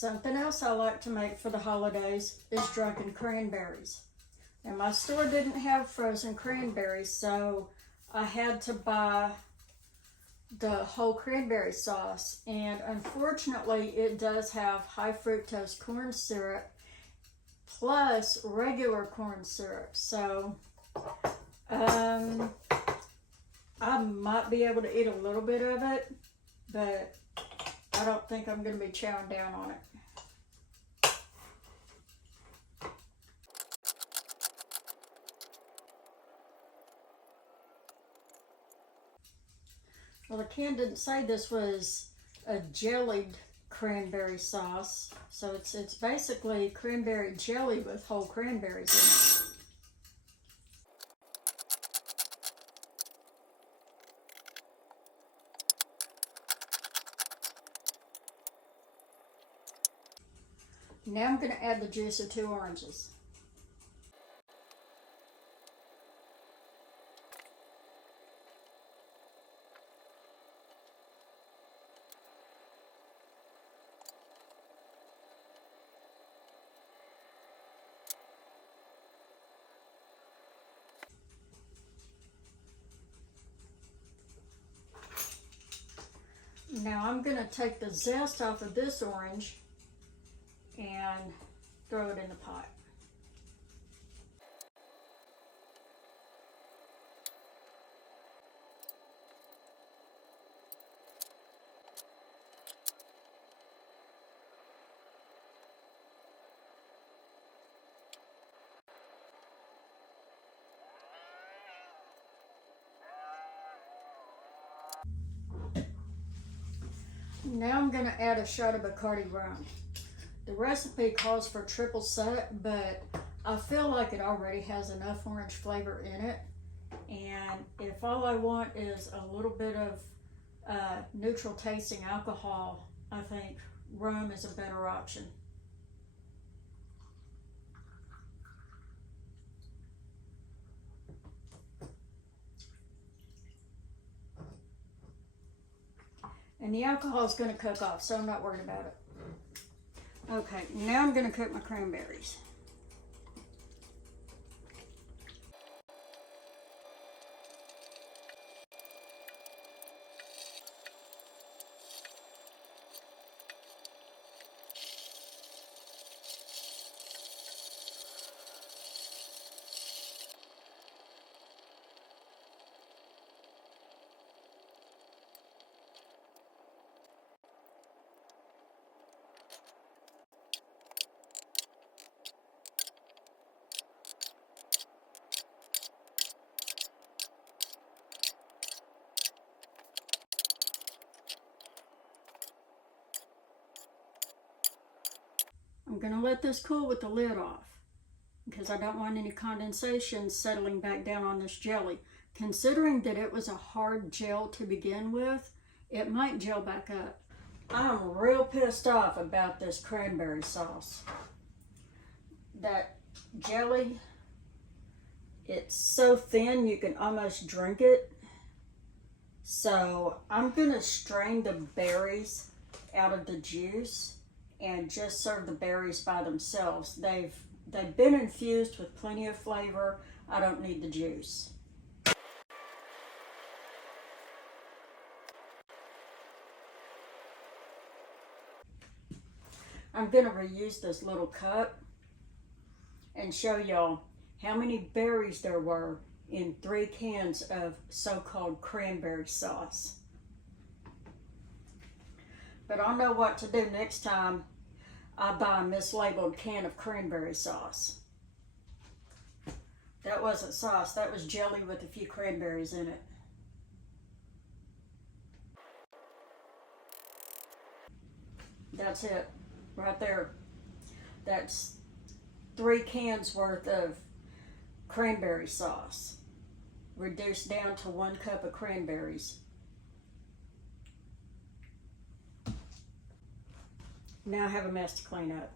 Something else I like to make for the holidays is Drunken Cranberries. And my store didn't have frozen cranberries, so I had to buy the whole cranberry sauce. And unfortunately, it does have high fructose corn syrup plus regular corn syrup. So I might be able to eat a little bit of it, but I don't think I'm going to be chowing down on it. Well, the can didn't say this was a jellied cranberry sauce, so it's basically cranberry jelly with whole cranberries in it. Now I'm going to add the juice of 2 oranges. Now I'm going to take the zest off of this orange and throw it in the pot. Now I'm going to add a shot of Bacardi rum. The recipe calls for triple sec, but I feel like it already has enough orange flavor in it. And if all I want is a little bit of neutral tasting alcohol, I think rum is a better option. And the alcohol is going to cook off, so I'm not worried about it. Okay, now I'm going to cook my cranberries. I'm going to let this cool with the lid off because I don't want any condensation settling back down on this jelly. Considering that it was a hard gel to begin with, it might gel back up. I'm real pissed off about this cranberry sauce. That jelly, it's so thin you can almost drink it. So I'm going to strain the berries out of the juice and just serve the berries by themselves. They've been infused with plenty of flavor. I don't need the juice. I'm gonna reuse this little cup and show y'all how many berries there were in 3 cans of so-called cranberry sauce. But I'll know what to do next time I buy a mislabeled can of cranberry sauce. That wasn't sauce, that was jelly with a few cranberries in it. That's it, right there. That's 3 cans worth of cranberry sauce, reduced down to 1 cup of cranberries. Now I have a mess to clean up.